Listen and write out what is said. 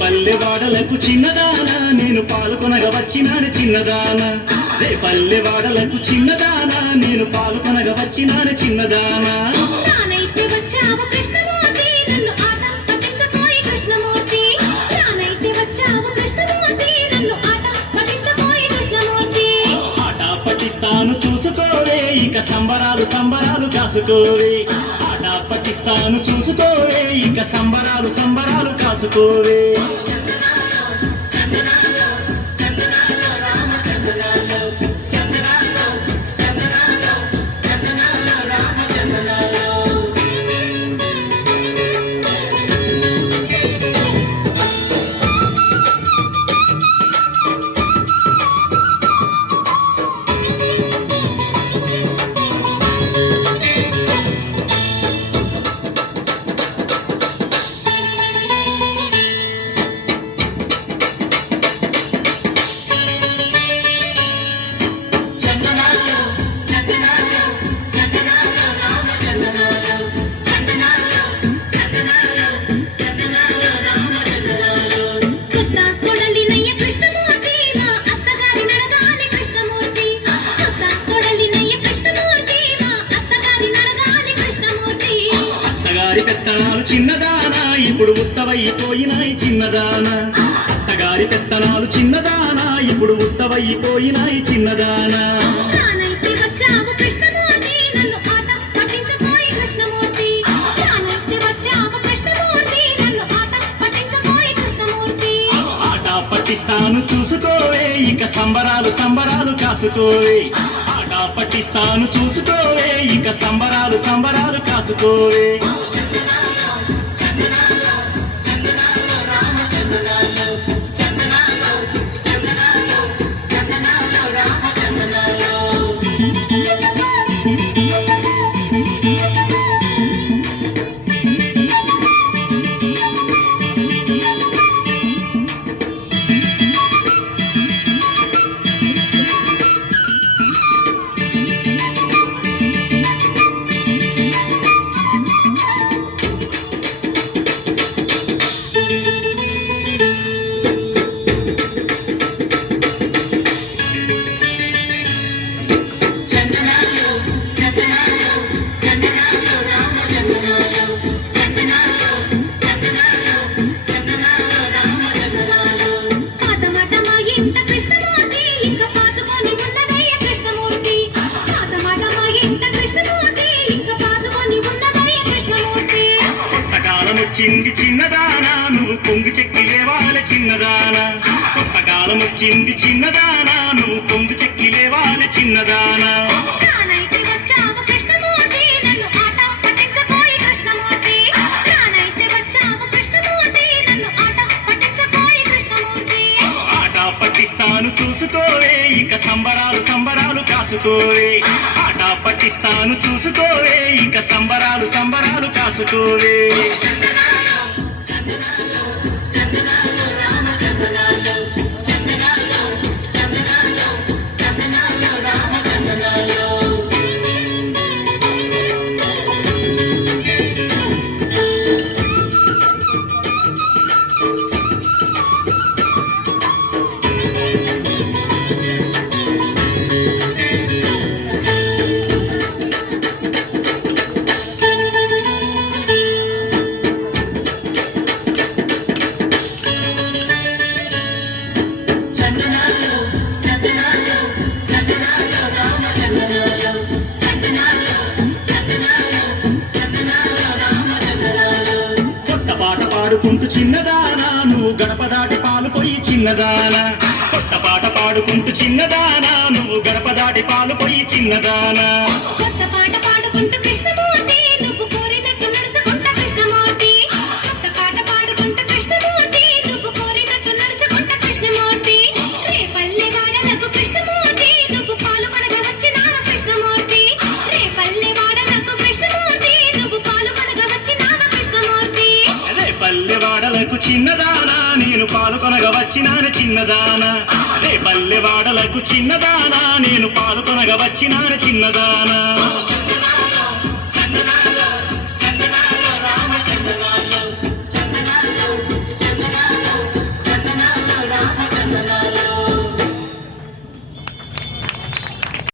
పల్లెవాడలకు చిన్నదానా నేను పాల్గొనగా వచ్చినాను చిన్నదానా రే పల్లెవాడలకు చిన్నదానా నేను పాల్గొనగా వచ్చినాను చిన్నదానా నానైతే వచ్చావు కృష్ణమూర్తి నన్ను ఆట పట్టించకోయి కృష్ణమూర్తి నానైతే వచ్చావు కృష్ణమూర్తి నన్ను ఆట పట్టించకోయి కృష్ణమూర్తి ఆట పట్టిస్తాను చూసుకోవే ఇక సంబరాలు సంబరాలు కాసుకోవే ఆట పట్టిస్తాను చూసుకోవే ఇక సంబరాలు సంబరాలు కాసుకోవే చిన్నదానా ఇప్పుడు ఉత్తవైపోయినాయి చిన్నదానా అత్తగారి పెత్తనాలు చిన్నదానా ఇప్పుడు ఉత్తవైపోయినాయి చిన్నదానా నానైతే వచ్చావు కృష్ణమూర్తి నన్ను ఆట పట్టించకోయి కృష్ణమూర్తి నానైతే వచ్చావు కృష్ణమూర్తి నన్ను ఆట పట్టించకోయి కృష్ణమూర్తి ఆట పట్టిస్తాను చూసుకోవే ఇక సంబరాలు సంబరాలు కాసుకోవే ఆట పట్టిస్తాను చూసుకోవే ఇక సంబరాలు సంబరాలు కాసుకోవే వచ్చింది చిన్నదానా నువ్వు పొంగు చెక్కి లేవాలి చిన్నదానా కొత్తకాలం వచ్చింది చిన్నదానా నువ్వు పొంగు చెక్కి లేవాలి చిన్నదానా నానైతే వచ్చావు కృష్ణమూర్తి నన్ను ఆట పట్టించకోయి కృష్ణమూర్తి నానైతే వచ్చావు కృష్ణమూర్తి నన్ను ఆట పట్టించకోయి కృష్ణమూర్తి ఆట పట్టిస్తాను చూసుకోవే ఇక సంబరాలు సంబరాలు కాసుకోవే ఆట పట్టిస్తాను చూసుకోవే ఇక సంబరాలు సంబరాలు కాసుకోవే పాడుకుంటూ చిన్నదానా నువ్వు గడప దాటి పాలు పోయి చిన్నదానా కొత్త కొత్త పాట పాడుకుంటూ చిన్నదానా నువ్వు గడప దాటి పాలు పోయి చిన్నదానా కొత్త పాట పాడుకుంటూ కృష్ణమూర్తి నువ్వు కోరినట్టు నడుచుకుంటా కృష్ణమూర్తి కొత్త పాట పాడుకుంటూ కృష్ణమూర్తి నువ్వు కోరినట్టు నడుచుకుంటా కృష్ణమూర్తి రేపల్లె వాడలకు కృష్ణమూర్తి నువ్వు పాలు కొనగా వచ్చినావ కృష్ణమూర్తి రేపల్లె వాడలకు కృష్ణమూర్తి నువ్వు పాలు కొనగా వచ్చినావ కృష్ణమూర్తి అదే పల్లెవాడలకు చిన్నదానా నేను పాల్గొనగా వచ్చినాను చిన్నదానా అదే పల్లెవాడలకు చిన్నదానా నేను పాల్గొనగా వచ్చినాను చిన్నదానా